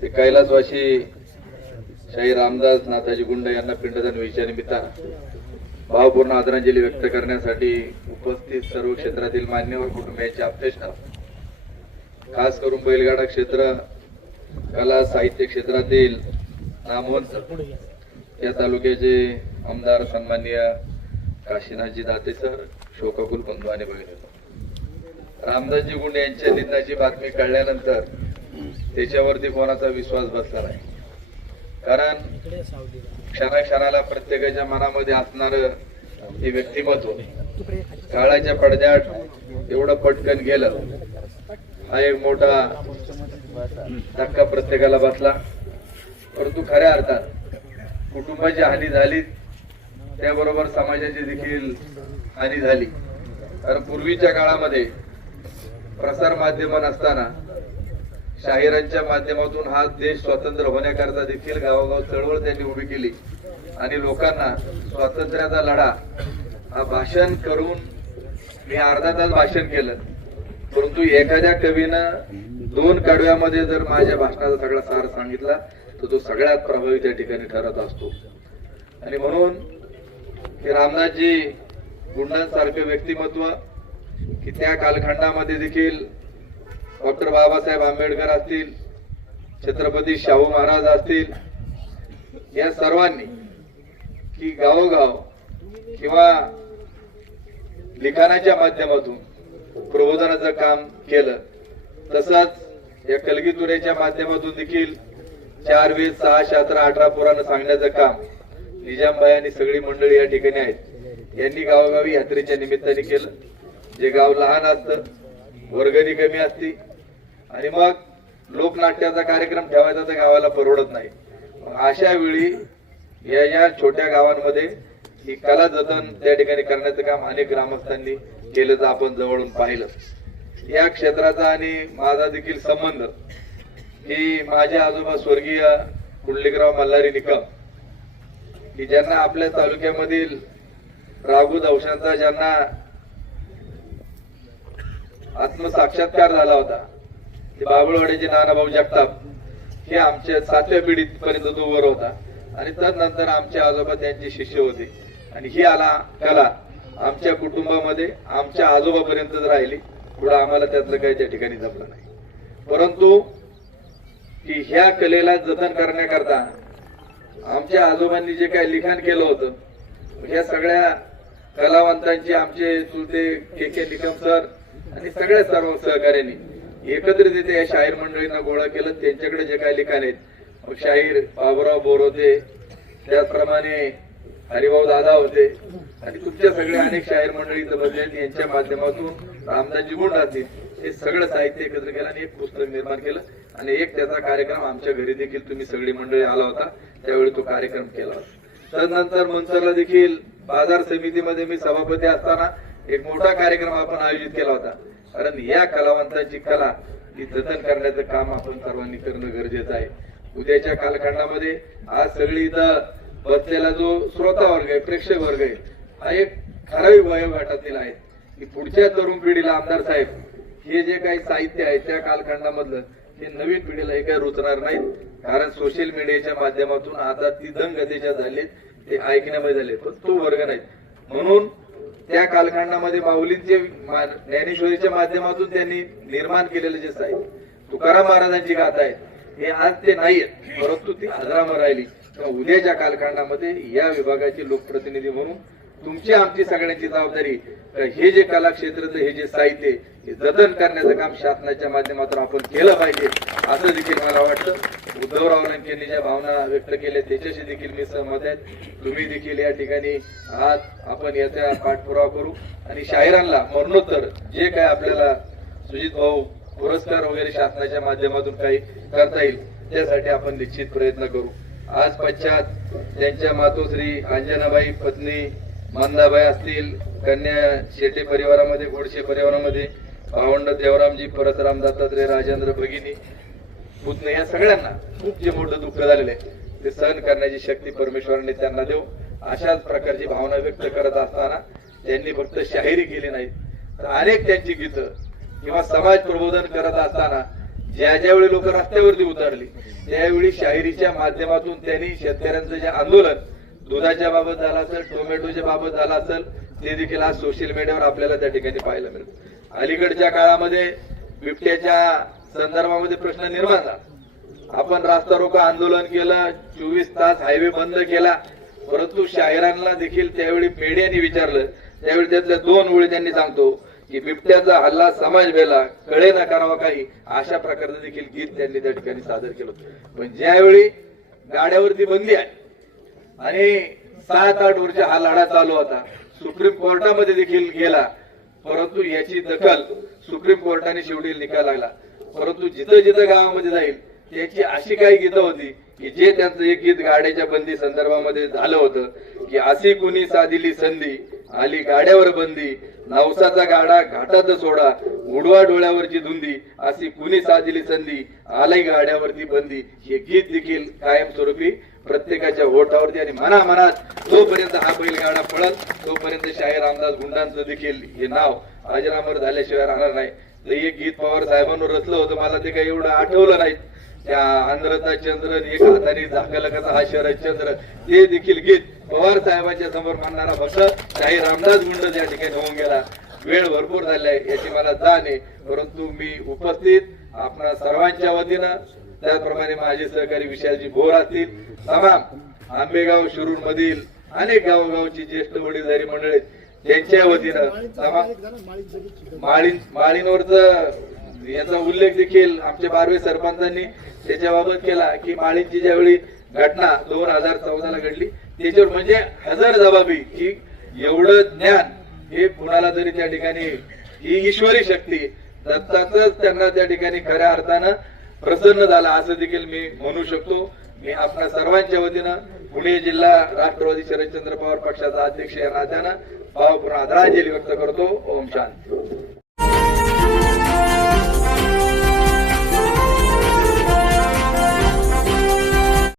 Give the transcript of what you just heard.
ते कैलासवासी शाहीर रामदास नाथाजी गुंड यांना पिंडदान व्हायच्या निमित्तानं भावपूर्ण आदरांजली व्यक्त करण्यासाठी उपस्थित सर्व क्षेत्रातील मान्यवर कुटुंबियांचे आप्तेष्ट, खास करून बैलगाडा क्षेत्र, कला साहित्य क्षेत्रातील नामवंत या तालुक्याचे आमदार सन्माननीय काशीनाथजी दाते सर, शोकाकुल बंधू आणि भगिनी, रामदासजी गुंड यांच्या निधनाची बातमी कळल्यानंतर त्याच्यावरती कोणाचा विश्वास बसला नाही. कारण क्षणाक्षणाला प्रत्येकाच्या मनामध्ये असणार हे व्यक्तिमत्व काळाच्या पडद्यात एवढं पटकन गेलं, हा एक मोठा धक्का प्रत्येकाला बसला. परंतु खऱ्या अर्थात कुटुंबाची हानी झाली, त्याबरोबर समाजाची देखील हानी झाली. कारण पूर्वीच्या काळामध्ये प्रसार माध्यम नसताना शाहिरांच्या माध्यमातून हा देश स्वतंत्र होण्याकरता देखील गावोगाव चळवळ त्यांनी उभी केली आणि लोकांना स्वातंत्र्याचा लढा हा भाषण करून मी अर्धा तास भाषण केलं. परंतु एखाद्या कवीनं 2 कडव्यामध्ये जर माझ्या भाषणाचा सगळा सार सांगितला तर तो सगळ्यात प्रभावी त्या ठिकाणी ठरत असतो. आणि म्हणून की रामदासजी गुंडांसारखं व्यक्तिमत्व की त्या कालखंडामध्ये देखील डॉक्टर बाबासाहेब आंबेडकर असतील, छत्रपती शाहू महाराज असतील, या सर्वांनी की गावोगाव किंवा लिखाणाच्या माध्यमातून प्रबोधनाचं काम केलं. तसंच या कलगीतुऱ्याच्या माध्यमातून देखील 4 वेद 6 शास्त्र 18 पुराण सांगण्याचं काम निजामबाई आणि सगळी मंडळी या ठिकाणी आहेत यांनी गावोगावी यात्रेच्या निमित्ताने केलं. जे गाव लहान असतं, वर्गणी कमी असती आणि मग लोकनाट्याचा कार्यक्रम ठेवायचा तर गावाला परवडत नाही. अशा वेळी या छोट्या गावांमध्ये ही कला जतन त्या ठिकाणी करण्याचं काम अनेक ग्रामस्थांनी केलं, तर आपण जवळून पाहिलं. या क्षेत्राचा आणि माझा देखील संबंध की माझे आजोबा स्वर्गीय कुंडलिकराव मल्हारी निकम की ज्यांना आपल्या तालुक्यामधील राघू दवशांचा ज्यांना आत्मसाक्षात्कार झाला होता, ते बाबुळवाडीचे नानाभाऊ जगताप हे आमच्या 7व्या पिढीत पर्यंत तो वर होता आणि त्यानंतर आमचे आजोबा त्यांचे शिष्य होते. आणि ही कला आमच्या कुटुंबामध्ये आमच्या आजोबापर्यंतच राहिली. पुढे आम्हाला त्यातलं काही त्या ठिकाणी जमलं नाही. परंतु की ह्या कलेला जतन करण्याकरता आमच्या आजोबांनी जे काही लिखाण केलं होतं, ह्या सगळ्या कलावंतांची आमचे चुलते के निकम सर आणि सगळ्या सर्व सहकार्यांनी एकत्रित या शाहीर मंडळींना गोळा केलं. त्यांच्याकडे जे काही लिखाण आहेत, मग शाहीर बाबुराव बोरोते, त्याचप्रमाणे हरिभाऊ दादा होते आणि तुमच्या सगळ्या अनेक शाहीर मंडळी इथं बसले, यांच्या माध्यमातून रामदासजी गुंड असतील हे सगळं साहित्य एकत्र केलं आणि एक पुस्तक निर्माण केलं. आणि एक त्याचा कार्यक्रम आमच्या घरी देखील तुम्ही सगळी मंडळी आला होता, त्यावेळी तो कार्यक्रम केला होता. त्यानंतर मंचरला देखील बाजार समितीमध्ये मी सभापती असताना एक मोठा कार्यक्रम आपण आयोजित केला होता. कारण या कलावंतांची कला ही जतन करण्याचं काम आपण सर्वांनी करणं गरजेचं आहे. उद्याच्या कालखंडामध्ये आज सगळी इथं बसलेला जो श्रोता वर्ग आहे, प्रेक्षक वर्ग आहे, हा एक ठराविक वयोगटातील आहे की पुढच्या तरुण पिढीला आमदार साहेब हे जे काही साहित्य आहे त्या कालखंडामधलं हे नवीन पिढीला हे काही रुचणार नाही. कारण सोशल मीडियाच्या माध्यमातून आता ती दंगतीच्या झाले, ते ऐकण्यामध्ये झाले, पण तो वर्ग नाही. म्हणून त्या कालखंडामध्ये माऊलींचे ज्ञानेश्वरीच्या माध्यमातून त्यांनी निर्माण केलेले जे साहित्य तुकाराम महाराजांची गाथा आहे हे आज ते नाहीयेत, परंतु ती अजरामर राहिली. उद्याच्या कालखंडामध्ये या विभागाचे लोकप्रतिनिधी म्हणून तुमची आमची सगळ्यांची जबाबदारी हे जे कला क्षेत्रातलं हे जे साहित्य हे जतन करण्याचं काम शासनाच्या माध्यमातून आपण केलं पाहिजे, असं देखील मला वाटतं. उद्धवराव यांनी ज्या भावना व्यक्त केल्या त्याच्याशी देखील मी सहमत आहे. तुम्ही देखील या ठिकाणी आज आपण याचा पाठपुरावा करू आणि शाहिरांना मरणोत्तर जे काय आपल्याला सुजित भाऊ पुरस्कार वगैरे शासनाच्या माध्यमातून काही करता येईल त्यासाठी आपण निश्चित प्रयत्न करू. आज पश्चात त्यांच्या मातोश्री अंजनाबाई पत्नी मंदाबाई असतील, कन्या शेटे परिवारामध्ये, गोडशे परिवारामध्ये भावंड देवरामजी परसराम दत्तात्रय राजेंद्र भगिनी पुतणे या सगळ्यांना खूप जे मोठं दुःख झालेलं आहे ते सहन करण्याची शक्ती परमेश्वराने त्यांना देव. अशाच प्रकारची भावना व्यक्त करत असताना त्यांनी फक्त शाहिरी केली नाही तर अनेक त्यांची गीतं किंवा समाज प्रबोधन करत असताना ज्यावेळी लोक रस्त्यावरती उतरली त्यावेळी शाहिरीच्या माध्यमातून त्यांनी शेतकऱ्यांचं जे आंदोलन दुधाच्या बाबत झालं असेल, टोमॅटोच्या बाबत झालं असेल, ते देखील आज सोशल मीडियावर आपल्याला त्या ठिकाणी पाहायला मिळतं. अलीकडच्या काळामध्ये बिबट्याच्या संदर्भामध्ये प्रश्न निर्माण झाला. आपण रास्ता रोको आंदोलन केलं, 24 तास हायवे बंद केला, परंतु शाहिरांना देखील त्यावेळी मीडियाने विचारलं, त्यावेळी त्यातल्या 2 ओळी त्यांनी सांगतो की बिबट्याचा हल्ला समाज वेला कळे ना करावा काही, अशा प्रकारचं देखील गीत त्यांनी त्या ठिकाणी सादर केलं. पण ज्यावेळी गाड्यावरती बंदी आहे आणि 7-8 वर्ष हा लढा चालू होता, सुप्रीम कोर्टामध्ये देखील गेला, परंतु याची दखल सुप्रीम कोर्टाने शेवटी निकाल लागला. परंतु जिथं जिथं गावामध्ये जाईल त्याची अशी काही गीतं होती की जे त्यांचं एक गीत गाड्याच्या बंदी संदर्भामध्ये झालं होतं की अशी कुणी साधिली संधी, आली गाड्यावर बंदी, नवसाचा गाडा घाटात सोडा, उडवा डोळ्यावरची धुंदी, अशी कुणी साधिली संधी, आलाई गाड्यावरती बंदी. हे गीत देखील कायमस्वरूपी प्रत्येकाच्या ओठावरती आणि मनात जोपर्यंत हा बैलगाडा पळत तोपर्यंत शाहीर रामदास गुंडांचं देखील हे नाव अजरामर झाल्याशिवाय राहणार नाही. तर हे गीत पवार साहेबांवर रचलं होतं, मला ते काही एवढं आठवलं नाही. त्या आंध्रचा चंद्र एक हाताने झाकलं कसा हा शरद चंद्र, ते देखील गीत पवार साहेबांच्या समोर मानणारा भक्त शाहीर रामदास गुंड त्या ठिकाणी होऊन गेला. वेळ भरपूर झालाय याची मला जाण आहे, परंतु मी उपस्थित आपणा सर्वांच्या वतीनं, त्याचप्रमाणे माझे सहकारी विशालजी भोर असतील, तमाम आंबेगाव शिरूर मधील अनेक गावोगावची ज्येष्ठ वडीलधारी मंडळी त्यांच्या वतीनं माळींवरच याचा उल्लेख देखील आमच्या बारवे सरपंचांनी त्याच्याबाबत केला की माळींची ज्यावेळी घटना 2014ला घडली त्याच्यावर म्हणजे हजर जबाबी की एवढं ज्ञान हे कुणाला तरी त्या ठिकाणी ही ईश्वरी शक्ती दत्ताच त्यांना त्या ठिकाणी खऱ्या अर्थानं प्रसन्न झाला असं देखील मी म्हणू शकतो. मी आपल्या सर्वांच्या वतीनं पुणे जिल्हा राष्ट्रवादी शरदचंद्र पवार पक्षाचा अध्यक्ष या नात्यानं भावपूर्ण आदरांजली व्यक्त करतो. ओम शांती.